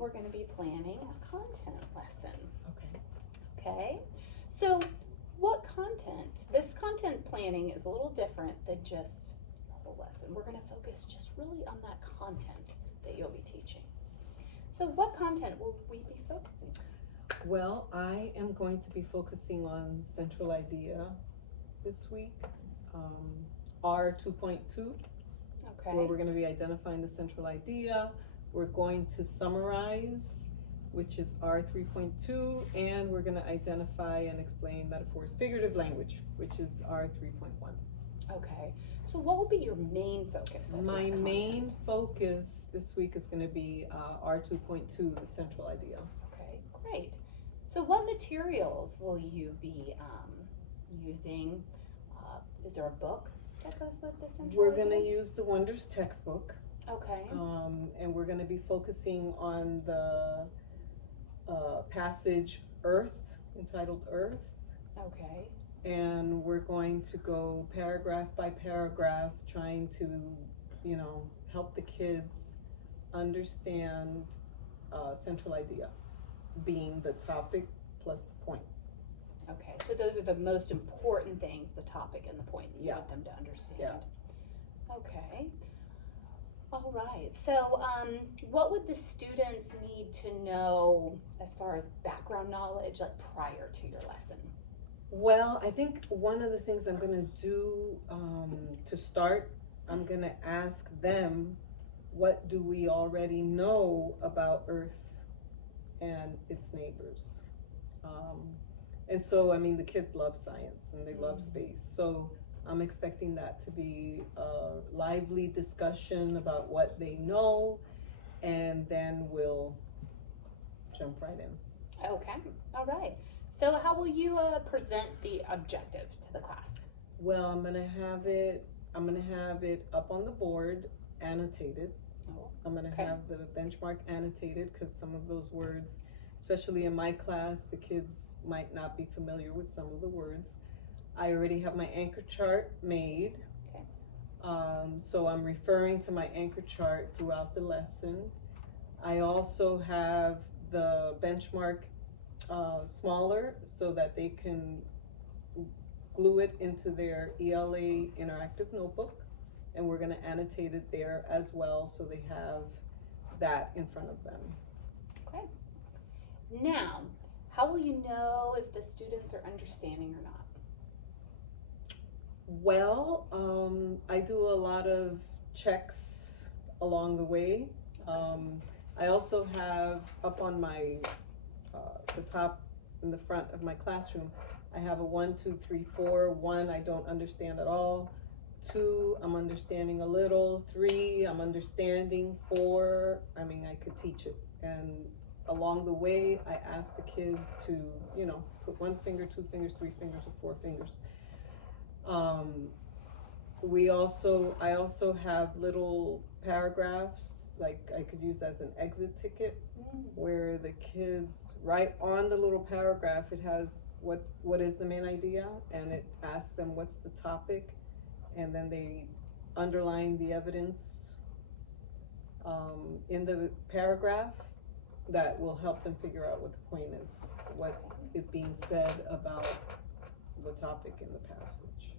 we're going to be planning a content lesson. Okay. Okay, so what content? This content planning is a little different than just the lesson. We're going to focus just really on that content that you'll be teaching. So what content will we be focusing on? Well, I am going to be focusing on central idea this week, R 2.2, Okay. where we're going to be identifying the central idea. We're going to summarize, which is R 3.2, and we're going to identify and explain metaphors, figurative language, which is R 3.1. Okay, so what will be your main focus? Of My this main content? focus this week is going to be R 2.2, the central idea. Okay, great. So what materials will you be using? Is there a book that goes with this? We're going to use the Wonders textbook. Okay. And we're going to be focusing on the passage Earth, entitled Earth. Okay. And we're going to go paragraph by paragraph, trying to, help the kids understand central idea, being the topic plus the point. Okay, so those are the most important things, the topic and the point that you want them to understand. Yeah. Okay. All right, so what would the students need to know as far as background knowledge, like prior to your lesson? Well, I think one of the things I'm going to do to start, I'm going to ask them, what do we already know about Earth and its neighbors? And so, I mean, the kids love science and they love space. So I'm expecting that to be a lively discussion about what they know, and then we'll jump right in. Okay, all right. So how will you present the objective to the class? Well, I'm gonna have it up on the board, annotated. Oh, I'm gonna okay. have the benchmark annotated, because some of those words, especially in my class, the kids might not be familiar with some of the words. I already have my anchor chart made. Okay. So I'm referring to my anchor chart throughout the lesson. I also have the benchmark smaller so that they can glue it into their ELA interactive notebook, and we're going to annotate it there as well, so they have that in front of them. Okay. Now, how will you know if the students are understanding or not? Well, I do a lot of checks along the way. I also have up on my the top in the front of my classroom, I have a 1, 2, 3, 4. 1, I don't understand at all. 2, I'm understanding a little. 3, I'm understanding. 4, I mean, I could teach it. And along the way, I ask the kids to, put 1 finger, 2 fingers, 3 fingers, or 4 fingers. I also have little paragraphs, like I could use as an exit ticket, where the kids, right on the little paragraph, it has what is the main idea, and it asks them what's the topic, and then they underline the evidence in the paragraph that will help them figure out what the point is, what is being said about the topic in the passage.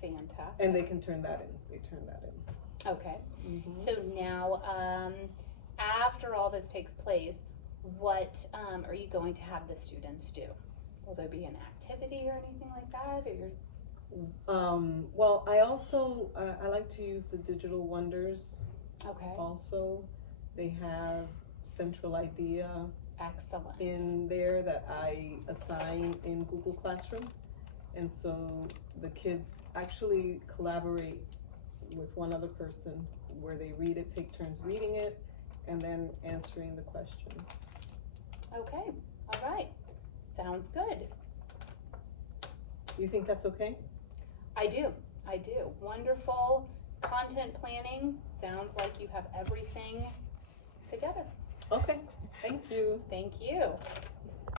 Fantastic. And they can turn that in. Okay. So now, after all this takes place, what are you going to have the students do? Will there be an activity or anything like that? Or Well, I also, I like to use the Digital Wonders. okay. Also, they have central idea Excellent. in there that I assign in Google Classroom. And so the kids actually collaborate with one other person, where they read it, take turns reading it, and then answering the questions. Okay. All right. Sounds good. You think that's okay? I do. Wonderful content planning. Sounds like you have everything together. Okay, thank you. Thank you.